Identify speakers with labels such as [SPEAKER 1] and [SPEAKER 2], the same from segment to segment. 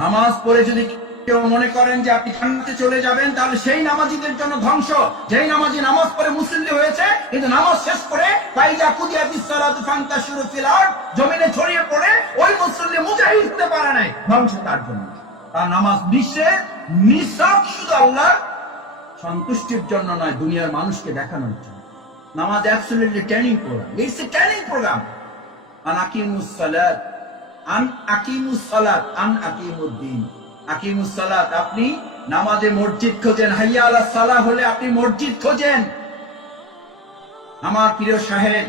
[SPEAKER 1] নামাজ পড়ে যদি কেউ মনে করেন যে আপনি জান্নাতে চলে যাবেন, তাহলে সেই নামাজিদের জন্য ধ্বংস। যেই নামাজি নামাজ পড়ে মুসল্লি হয়েছে, কিন্তু নামাজ শেষ করে ফাইজা কুদিয়া বিসসালাতু ফান্তাশিরু ফিল আরদ, জমিনে ছড়িয়ে পড়ে ওই মুসল্লি মুজাহিদ হতে পারে নাই, ধ্বংস তার জন্য। তার নামাজ নিঃশে নিঃসব শুধু আল্লাহ সন্তুষ্টির জন্য নয়, দুনিয়ার মানুষকে দেখানোর জন্য। নামাজ absolutely training programme it's a training programme আন আকিমুস সালাত আন আকিমুস সালাত, আন আকিমুদ্দিন। আকিমুস সালাত, আপনি নামাজে মসজিদ খোঁজেন, হাইয়া আলা সালাহ হলে আপনি মসজিদ খোঁজেন। আমার প্রিয় সাহেব,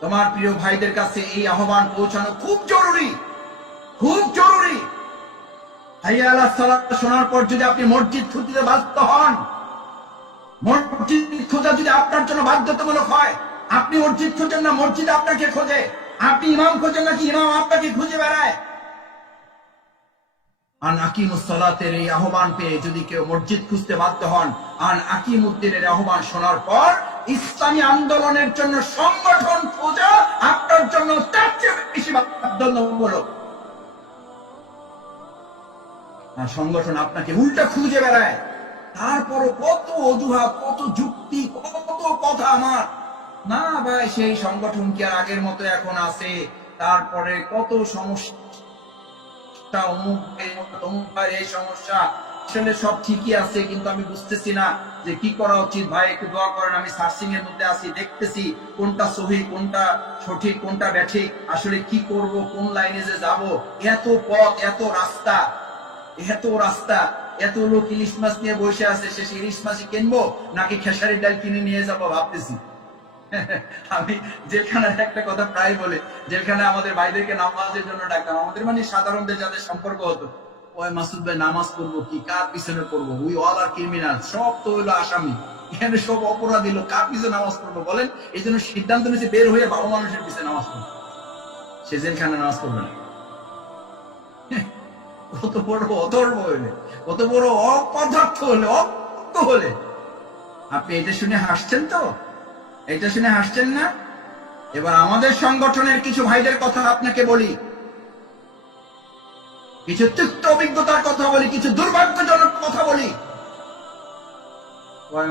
[SPEAKER 1] তোমার প্রিয় ভাইদের কাছে এই আহ্বান পৌঁছানো খুব জরুরি খুব জরুরি। হাইয়া আলা শোনার পর যদি আপনি মসজিদ খুঁজতে বাধ্য হন, মসজিদ খোঁজা যদি আপনার জন্য বাধ্যতামূলক হয়, আপনি মসজিদ খোঁজেন না, মসজিদ আপনাকে খোঁজে। আপনি ইমাম খোঁজেন নাকি ইমাম আপনাকে খুঁজে বেড়ায়? আন আকিমুসলাতের এই আহ্বান পেয়ে যদি কেউ মসজিদ খুঁজতে বাধ্য হন, আন আকিমুদ্দিনের আহ্বান শোনার পর ইসলামী আন্দোলনের জন্য সংগঠন খোঁজা আপনার জন্য তার চেয়ে বেশি বাধ্যতামূলক। আর সংগঠন আপনাকে উল্টা খুঁজে বেড়ায়। তারপরও কত অজুহাত, কত যুক্তি, কত কথা আমার। না ভাই, সেই সংগঠন কি আর আগের মতো এখন আছে? তারপরে কত সমস্যা, অমুক, এই সমস্যা আসলে সব ঠিকই আছে, কিন্তু আমি বুঝতেছি না যে কি করা উচিত। ভাই, একটু দোয়া করেন, আমি সার্চিং এর মধ্যে আছি, দেখতেছি কোনটা সহি, কোনটা সঠিক, কোনটা ব্যাঠিক। আসলে কি করব, কোন লাইনে যে যাব? এত পথ, এত রাস্তা এত রাস্তা। এত লোক ইলিশ মাছ নিয়ে বসে আছে সেই ইলিশ মাছই কিনবো নাকি খেসারির ডাল কিনে নিয়ে যাব ভাবতেছি। আমি যেখানে একটা কথা প্রায় বলে। আমাদের ভাইদেরকে নামাজের জন্য ডাকতাম। আমাদের মানে সাধারণদের যাদের সম্পর্ক হতো, ওই মাসুদ ভাই, নামাজ পড়ব কি? কার পিছনে পড়ব? উই অল আর ক্রিমিনাল সব তো হইল আসামি। এখানে সব অপরাধী লোক, কার পিছনে নামাজ পড়ব বলেন? এই জন্য সিদ্ধান্ত নিয়েছে বের হয়ে ভালো মানুষের পিছনে নামাজ পড়ব। সে জেলখানে নামাজ পড়বে না। কত বড় অধর্ম হইলে, কত বড় অপদার্থ হলে অজ্ঞ হলে আপনি এটা শুনে হাসছেন তো? এটা শুনে হাসছেন না? এবার আমাদের সংগঠনের কিছু ভাইদের কথা আপনাকে বলি। কিছু তিক্ত অভিজ্ঞতার কথা বলি, কিছু দুর্ভাগ্যজনক কথা বলি।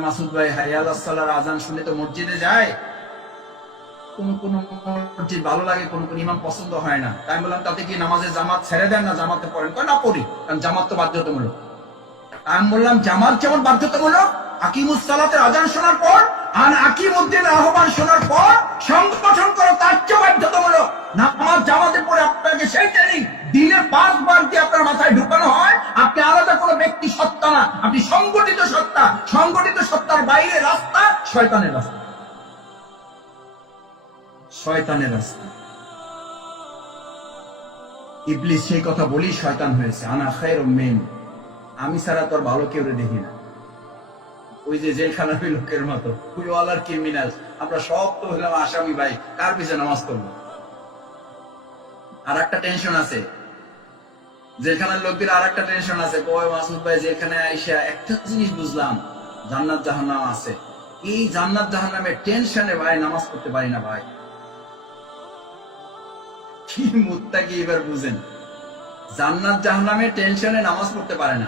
[SPEAKER 1] মাসুদ ভাই সালার আজান শুনে তো মসজিদে যায়। কোন কোন মসজিদ ভালো লাগে, কোন কোন ইমাম পছন্দ হয় না। তাই বললাম, তাতে কি নামাজে জামাত ছেড়ে দেন না? জামাতে পড়েন? কয়, না পড়ি, কারণ জামাত তো বাধ্যতামূলক। আমি বললাম, জামাত যেমন বাধ্যতামূলক, আকিমুস সালাতের আজান শোনার পর আর আহ্বান শোনার পর সংগঠন করা তার চেয়ে বাধ্যতামূলক নামাজ জামাতে আপনাকে সেই ট্রেনিং দিনে দিয়ে আপনার মাথায় ঢুকানো হয়? আপনি আলাদা কোনো ব্যক্তি সত্তা না। আপনি সংগঠিত সত্তা। সংগঠিত সত্তার বাইরে রাস্তা শয়তানের রাস্তা। শয়তানের রাস্তা। ইবলিস সেই কথা বলি শয়তান হয়েছে। আনা খায়ের মেন। আমি সারা তোর ভালো কেউ দেখি না। ওই যে জেলখানার ওই লোকের মতো। ওই ওয়ালার ক্রিমিনাল আমরা সব তো হইলাম আসামি ভাই। কার পিছনে নামাজ পড়ব? আর একটা টেনশন আছে। জেলখানার লোকদের আর একটা টেনশন আছে। কয় মাসুদ ভাই যেখানে আইসা একটা জিনিস বুঝলাম। জান্নাত জাহান্নাম আছে। এই জান্নাত জাহান্নামের টেনশনে ভাই নামাজ পড়তে পারি না ভাই। কি মুত্তা কি এবার বুঝেন? জান্নাত জাহান্নামের টেনশনে নামাজ পড়তে পারে না।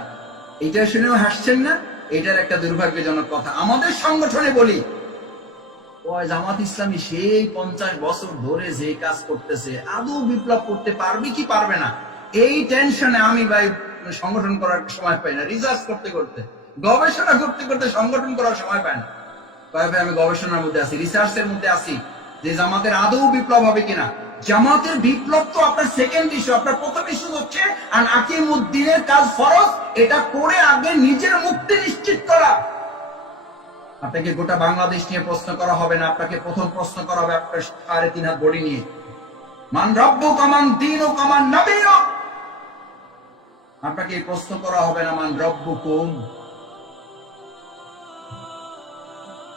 [SPEAKER 1] এটা শুনেও হাসছেন না? এটার একটা দুর্ভাগ্যজনক কথা। আমাদের সংগঠনে বলি জামাত ইসলামী সেই পঞ্চাশ বছর ধরে যে কাজ করতেছে, আদৌ বিপ্লব করতে পারবে কি পারবে না? এই টেনশনে আমি ভাই, সংগঠন করার সময় পাই না। রিসার্চ করতে করতে, গবেষণা করতে করতে সংগঠন করার সময় পাই না। কয় ভাই, আমি গবেষণার মধ্যে আছি রিসার্চের মধ্যে আছি যে জামাতের আদৌ বিপ্লব হবে কিনা? জামাতের বিপ্লব তো আপনার সেকেন্ড ইস্যু আপনার প্রথম ইস্যু হচ্ছে আর আকিম উদ্দিনের কাজ ফরজ, এটা করে আগে নিজের মুক্তি নিশ্চিত করা। আপনাকে গোটা বাংলাদেশ নিয়ে প্রশ্ন করা হবে না, আপনাকে প্রথম প্রশ্ন করা হবে আপনার সাড়ে তিন হাত বড়ি নিয়ে। মান রব্য কমান দিন ও কমান নবী আপনাকে প্রশ্ন করা হবে না, মান রব্য কোন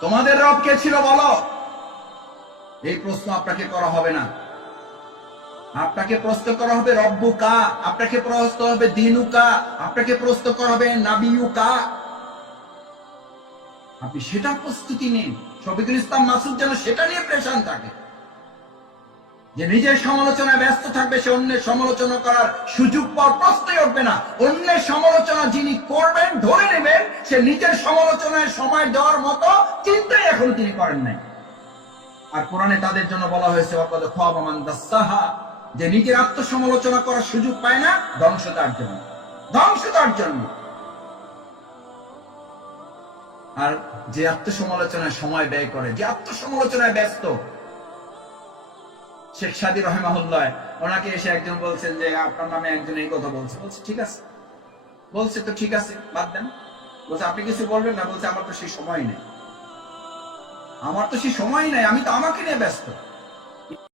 [SPEAKER 1] তোমাদের রব কে ছিল বলো? এই প্রশ্ন আপনাকে করা হবে না। আপনাকে প্রশ্ন করা হবে রব্বু কা আপনাকে প্রশ্ন হবে দিনু কা আপনাকে প্রশ্ন করা হবে নাবিউ কা আপনি সেটা প্রস্তুতি নিন। শফিকুল ইসলাম মাসুদ যেন সেটা নিয়ে প্রেশান থাকে। যে নিজের সমালোচনায় ব্যস্ত থাকবে, সে অন্যের সমালোচনা করার সুযোগ পাওয়ার প্রশ্নই উঠবে না। অন্যের সমালোচনা যিনি করবেন, ধরে নেবেন, সে নিজের সমালোচনায় সময় দেওয়ার মতো চিন্তাই এখন তিনি করেন নাই। আর কোরআনে তাদের জন্য বলা হয়েছে অপদ খাবামান দাসাহা। যে নিজের আত্মসমালোচনা করার সুযোগ পায় না, ধ্বংস তার জন্য। ধ্বংস তার জন্য। আর যে আত্মসমালোচনায় সময় ব্যয় করে, যে আত্মসমালোচনায় ব্যস্ত, শেখ সাদি রহমাহুল্লাহ, ওনাকে এসে একজন বলছেন যে, আপনার নামে একজন এই কথা বলছে। বলছে, ঠিক আছে। বলছে, তো ঠিক আছে, বাদ দেন। বলছে, আপনি কিছু বলবেন না? বলছে, আমার তো সেই সময় নেই। আমার তো সেই সময় নাই, আমি তো আমাকে নিয়ে ব্যস্ত।